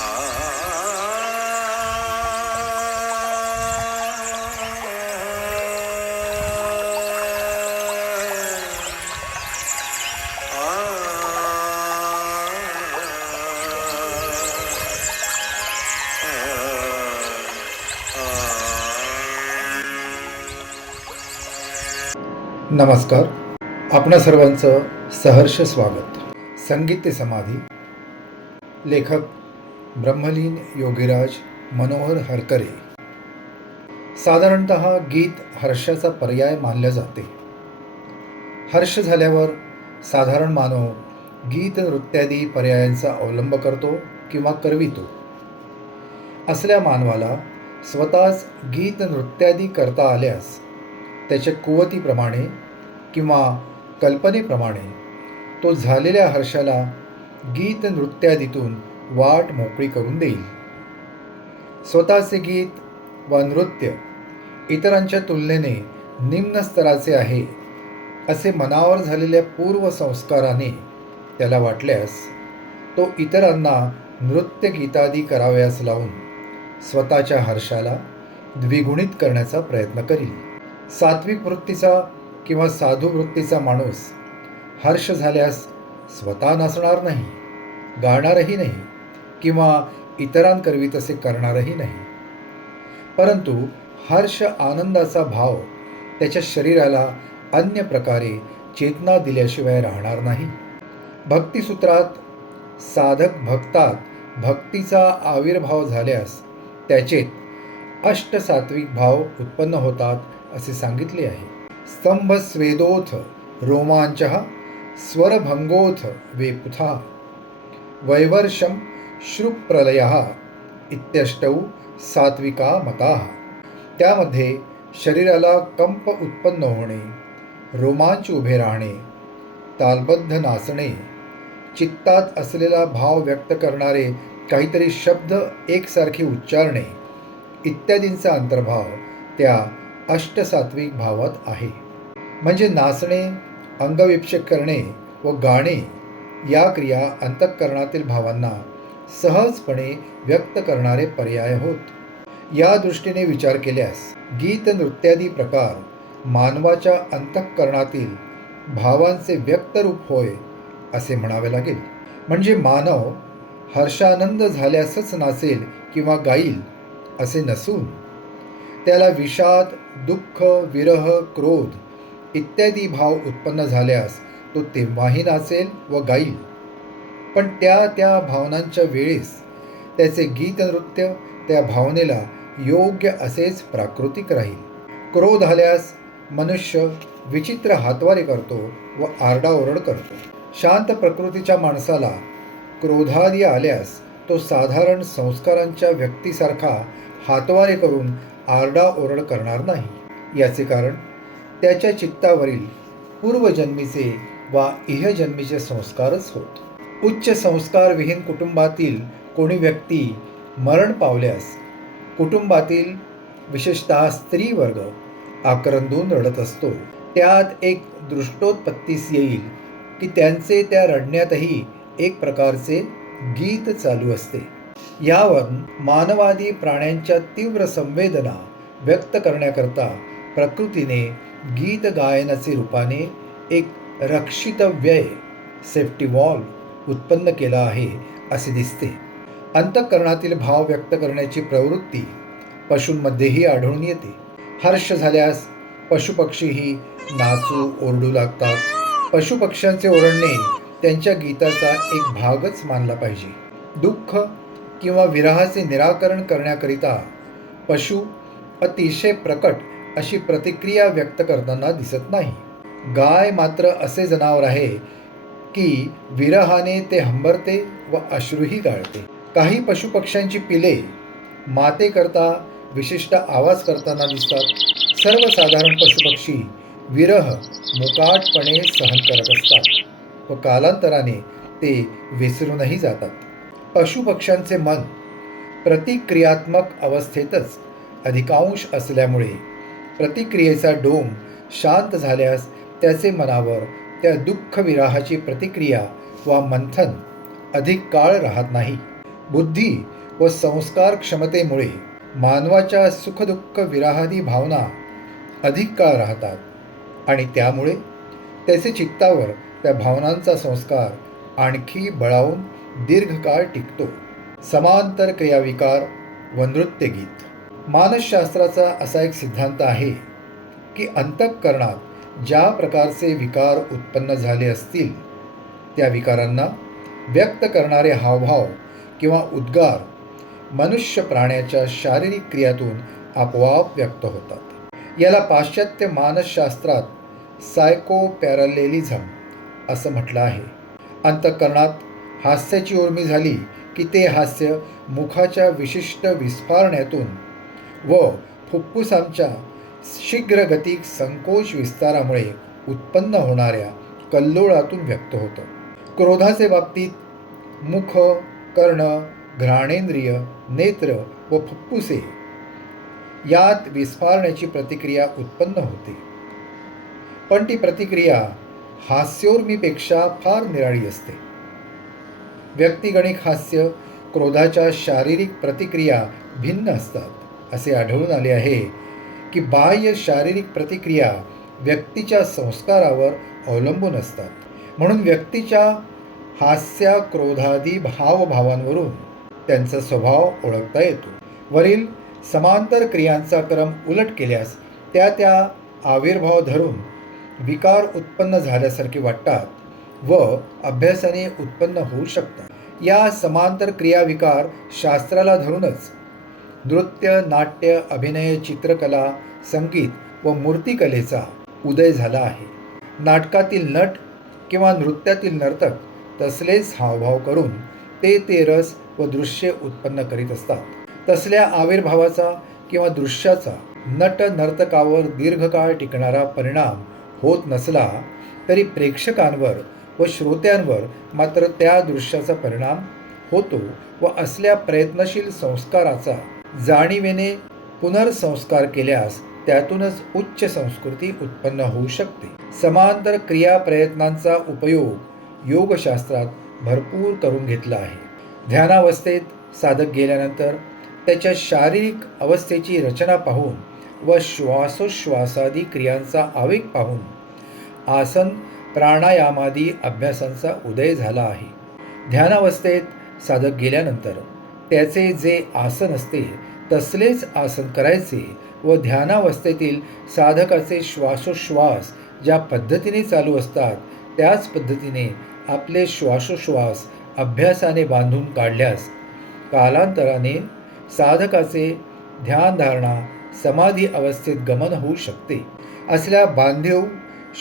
नमस्कार आपणा सर्वांचं सहर्ष स्वागत. संगीत ते समाधी. लेखक ब्रह्मलीन योगीराज मनोहर हरकरे. साधारणत गीत हर्षाचा पर्याय मानले जाते. हर्ष झाल्यावर साधारण मानव गीत नृत्यादी पर्यायांचा अवलंब करतो किंवा करवितो. असल्या मानवाला स्वतःच गीत नृत्यादी करता आल्यास त्याच्या कुवतीप्रमाणे किंवा कल्पनेप्रमाणे तो झालेल्या हर्षाला गीत नृत्यादीतून वाट मोकळी करून देईल. स्वतःचे गीत व नृत्य इतरांच्या तुलनेने निम्न स्तराचे आहे असे मनावर झालेल्या पूर्वसंस्काराने त्याला वाटल्यास तो इतरांना नृत्य गीतादी करावयास लावून स्वतःच्या हर्षाला द्विगुणित करण्याचा प्रयत्न करील. सात्विक वृत्तीचा किंवा साधू वृत्तीचा माणूस हर्ष झाल्यास स्वतः नसणार नाही गाणारही नाही किंवा इतरांकरवी तसे करणारही नाही. परंतु हर्ष आनंदाचा भाव त्याच्या शरीराला अन्य प्रकारे चेतना दिल्याशिवाय राहणार नाही. भक्तिसूत्रात साधक भक्तात भक्तीचा आविर्भाव झाल्यास त्याचेत अष्टसात्विक भाव उत्पन्न होतात असे सांगितले आहे. स्तंभ स्वेदोथ रोमांच स्वरभंगोथ वेपुथा वैवर्षम श्रुप्रलय इत्यष्टौ सात्विका मता। त्यामध्ये शरीराला कंप उत्पन्न होणे रोमांच उभे राहणे तालबद्ध नाचणे चित्तात असलेला भाव व्यक्त करणारे काहीतरी शब्द एकसारखे उच्चारणे इत्यादींचा अंतर्भाव त्या अष्टसात्विक भावात आहे। म्हणजे नाचणे अंगविक्षेप करणे व गाणे या क्रिया अंतःकरणातील भावांना सहजपणे व्यक्त करणारे पर्याय होत. या दृष्टीने विचार केल्यास गीत नृत्यादी प्रकार मानवाच्या अंतःकरणातील भावांचे व्यक्तरूप होय असे म्हणावे लागेल. म्हणजे मानव हर्षानंद झाल्यासच नाचेल किंवा गाईल असे नसून त्याला विषाद दुःख विरह क्रोध इत्यादी भाव उत्पन्न झाल्यास तो तेव्हाही नाचेल व गाईल. पण त्या त्या भावनांच्या वेळेस त्याचे गीत नृत्य त्या भावनेला योग्य असेच प्राकृतिक राहील. क्रोध आल्यास मनुष्य विचित्र हातवारे करतो व आरडाओरड करतो. शांत प्रकृतीच्या माणसाला क्रोधादी आल्यास तो साधारण संस्कारांच्या व्यक्तीसारखा हातवारे करून आरडाओरड करणार नाही. याचे कारण त्याच्या चित्तावरील पूर्वजन्मीचे वा इहजन्मीचे संस्कारच होत. उच्च संस्कारविहीन कुटुंबातील कोणी व्यक्ती मरण पावल्यास कुटुंबातील विशेषतः स्त्री वर्ग आक्रंदून रडत असतो. त्यात एक दृष्टोत्पत्तीस येईल की त्यांचे त्या रडण्यातही एक प्रकारचे गीत चालू असते. यावर मानवादी प्राण्यांच्या तीव्र संवेदना व्यक्त करण्याकरता प्रकृतीने गीत गायनाचे रूपाने एक रक्षित व्यय सेफ्टी वॉल उत्पन्न केला आहे असे दिसते. अंतःकरणातील भाव व्यक्त करण्याची प्रवृत्ती पशूंमध्येही आढळून येते. हर्ष झाल्यास पशुपक्षीही नाचू ओरडू लागतात. पशुपक्ष्यांचे ओरडणे त्यांच्या गीताचा एक भागच मानला पाहिजे. दुःख किंवा विरहाचे निराकरण करण्याकरिता पशु अतिशय प्रकट अशी प्रतिक्रिया व्यक्त करताना दिसत नाही. गाय मात्र असे जनावर आहे की विरहाने ते हंबरते व अश्रूही गाळते. काही पशुपक्ष्यांची पिले मातेकरता विशिष्ट आवाज करताना दिसतात. सर्वसाधारण पशुपक्षी विरह मुकाटपणे सहन करत असतात व कालांतराने ते विसरूनही जातात. पशुपक्ष्यांचे मन प्रतिक्रियात्मक अवस्थेतच अधिकांश असल्यामुळे प्रतिक्रियेचा डोम शांत झाल्यास त्याचे मनावर त्या दुःख विराहाची प्रतिक्रिया वा मंथन अधिक काळ राहत नाही. बुद्धी व संस्कार क्षमतेमुळे मानवाच्या सुखदुःख विराहादी भावना अधिक काळ राहतात आणि त्यामुळे त्याचे चित्तावर त्या भावनांचा संस्कार आणखी बळावून दीर्घकाळ टिकतो. समांतर क्रियाविकार व नृत्यगीत. मानसशास्त्राचा असा एक सिद्धांत आहे की अंतःकरणात ज्या प्रकारचे विकार उत्पन्न झाले असतील त्या विकारांना व्यक्त करणारे हावभाव किंवा उद्गार मनुष्य प्राण्याच्या शारीरिक क्रियातून आपोआप व्यक्त होतात. याला पाश्चात्य मानसशास्त्रात सायको पॅरालेलिझम असं म्हटलं आहे. अंतःकरणात हास्याची उर्मी झाली की ते हास्य मुखाच्या विशिष्ट विस्फारण्यातून व फुप्फुसांच्या शीघ्रगतिक संकोच विस्तारामुळे उत्पन्न होणाऱ्या कल्लोळातून व्यक्त होतं. क्रोधाचे बाबतीत मुख कर्ण घ्राणेंद्रिय नेत्र व फुप्फुसे यात विस्फारण्याची प्रतिक्रिया उत्पन्न होते. पण ती प्रतिक्रिया हास्योर्मीपेक्षा फार निराळी असते. व्यक्तिगणिक हास्य क्रोधाच्या शारीरिक प्रतिक्रिया भिन्न असतात असे आढळून आले आहे की बाह्य शारीरिक प्रतिक्रिया व्यक्तीच्या संस्कारावर अवलंबून असतात. म्हणून व्यक्तीच्या हास्य क्रोधादी भावभावांवरून त्यांचा स्वभाव ओळखता येतो. वरील समांतर क्रियांचा क्रम उलट केल्यास त्या त्या आविर्भाव धरून विकार उत्पन्न झाल्यासारखे वाटतात व अभ्यासाने उत्पन्न होऊ शकतात. या समांतर क्रियाविकार शास्त्राला धरूनच नृत्य नाट्य अभिनय चित्रकला संगीत व मूर्तिकलेचा उदय झाला आहे. नाटकातील नट किंवा नृत्यातील नर्तक तसलेच हावभाव करून ते ते रस व दृश्य उत्पन्न करीत असतात. तसल्या आविर्भावाचा किंवा दृश्याचा नट नर्तकावर दीर्घकाळ टिकणारा परिणाम होत नसला तरी प्रेक्षकांवर व श्रोत्यांवर मात्र त्या दृश्याचा परिणाम होतो व असल्या प्रयत्नशील संस्काराचा जाणीवेने पुनर्संस्कार केल्यास त्यातूनच उच्च संस्कृती उत्पन्न होऊ शकते. समांतर क्रिया प्रयत्नांचा उपयोग योगशास्त्रात भरपूर करून घेतला आहे. ध्यानावस्थेत साधक गेल्यानंतर त्याच्या शारीरिक अवस्थेची रचना पाहून व श्वासोश्वासादी क्रियांचा आवेग पाहून आसन प्राणायामादी अभ्यासांचा उदय झाला आहे. ध्यानावस्थेत साधक गेल्यानंतर त्याचे जे आसन असते तसलेच आसन करायचे व ध्यानावस्थेतील साधकाचे श्वासोश्वास ज्या पद्धतीने चालू असतात त्याच पद्धतीने आपले श्वासोश्वास अभ्यासाने बांधून काढल्यास कालांतराने साधकाचे ध्यानधारणा समाधी अवस्थेत गमन होऊ शकते. असल्या बांधीव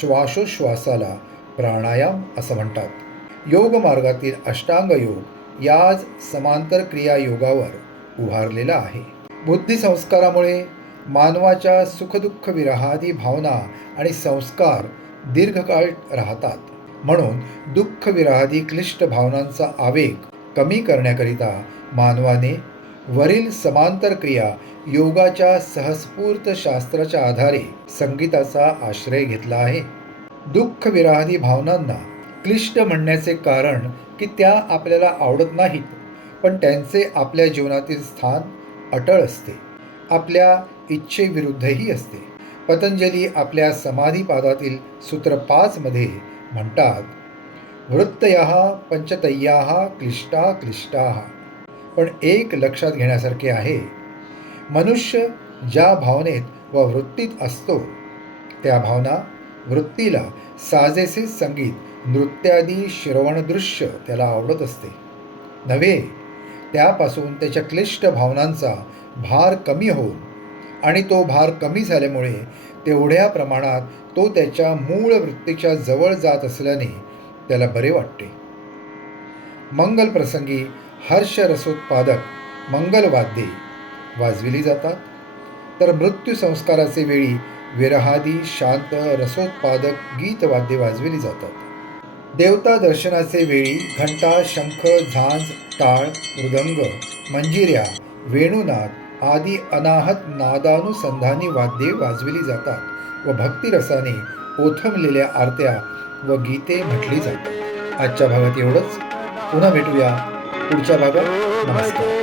श्वासोश्वासाला प्राणायाम असं म्हणतात. योग मार्गातील अष्टांग योग याच समांतर क्रिया योगावर उभारलेला आहे. बुद्धिसंस्कारामुळे मानवाच्या सुखदुःख विरहादी भावना आणि संस्कार दीर्घकाळ राहतात. म्हणून दुःख विरहादी क्लिष्ट भावनांचा आवेग कमी करण्याकरिता मानवाने वरील समांतर क्रिया योगाच्या सहस्फूर्त शास्त्राच्या आधारे संगीताचा आश्रय घेतला आहे. दुःख विरहादी भावनांना क्लिष्ट म्हणण्याचे कारण की त्या आपल्याला आवडत नाहीत पण त्यांचे आपल्या जीवनातील स्थान अटळ असते. आपल्या इच्छेविरुद्धही असते. पतंजली आपल्या समाधीपादातील सूत्र पाचमध्ये म्हणतात वृत्तया पंचतय्या क्लिष्टा क्लिष्टा. पण एक लक्षात घेण्यासारखे आहे मनुष्य ज्या भावनेत व वृत्तीत असतो त्या भावना वृत्तीला साजेसे संगीत नृत्यादी श्रवणदृश्य त्याला आवडत असते. नव्हे त्यापासून त्याच्या क्लिष्ट भावनांचा भार कमी होऊन आणि तो भार कमी झाल्यामुळे तेवढ्या प्रमाणात तो त्याच्या मूळ वृत्तीच्या जवळ जात असल्याने त्याला बरे वाटते. मंगल प्रसंगी हर्ष रसोत्पादक मंगलवाद्ये वाजविली जातात. तर मृत्यू संस्काराचे वेळी विरहादी शांत रसोत्पादक गीतवाद्ये वाजविली जातात. देवता दर्शनाचे वेळी घंटा शंख झांज टाळ मृदंग मंजिऱ्या वेणुनाद आदी अनाहत नादानुसंधानी वाद्ये वाजविली जातात व भक्तिरसाने ओथमलेल्या आरत्या व गीते म्हटली जातात. आजच्या भागात एवढंच. पुन्हा भेटूया पुढच्या भागात. नमस्कार.